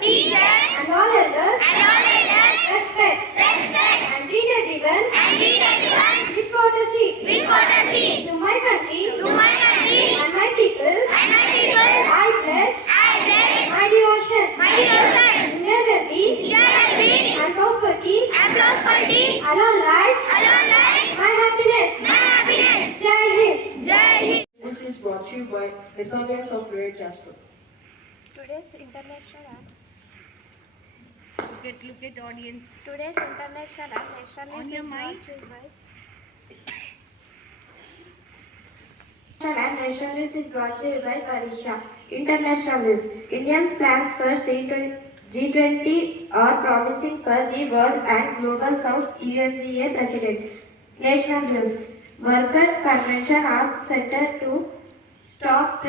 teachers, and all elders, respect, and treat everyone with courtesy. To my country, and my people, I pledge my devotion. There will be and prosperity. Alone lies my happiness. Jai Hind. This is brought to you by Recipients of Grade Jasper. Today's international and Look at audience. today's international and national On news your is mic. brought to you by And national news is brought to you by Parisha. International news. India's plans for G20 are promising for the world and global south, UNGA president. National news. Workers' convention are set to stop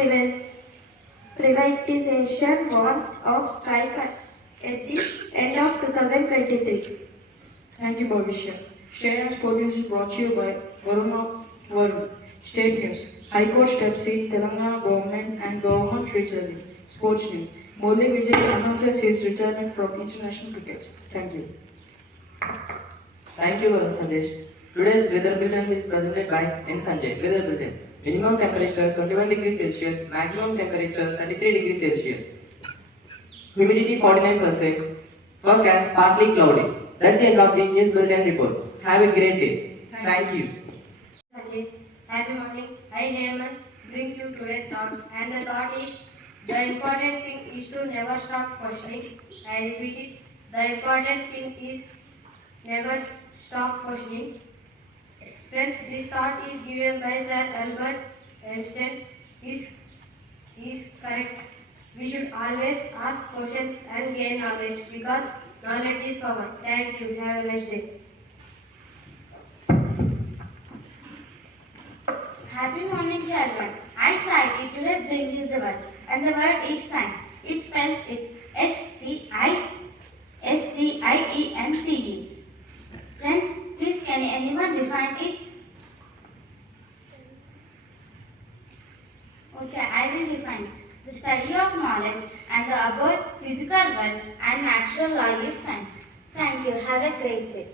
privatization warns of strike at the end of 2023. Thank you, Bhavishya. State and Sport News is brought to you by Varun. State News. High Court steps in Telangana government and government returning. Sports News. Molly Vijay announces his retirement from international cricket. Thank you. Thank you, Varun Sandesh. Today's weather bulletin is presented by N. Sanjay. Weather bulletin. Minimum temperature 21 degrees Celsius, maximum temperature 33 degrees Celsius. Humidity 49%. Forecast partly cloudy. That's the end of the news bulletin report. Have a great day. Thank you. Happy morning. I, Heyman, brings you today's thought, and the thought is the important thing is to never stop questioning. I repeat it. The important thing is never stop questioning. Friends, this thought is given by Sir Albert Einstein. Is correct. We should always ask questions and gain knowledge because knowledge is power. Thank you. Have a nice day. Happy morning, children. I Sai, today's bring you the word, and the word is science. It spells it SCIENCE. Friends, please can anyone define it? Okay, I will define it. The study of knowledge and the above physical world and natural law is science. Thank you. Have a great day.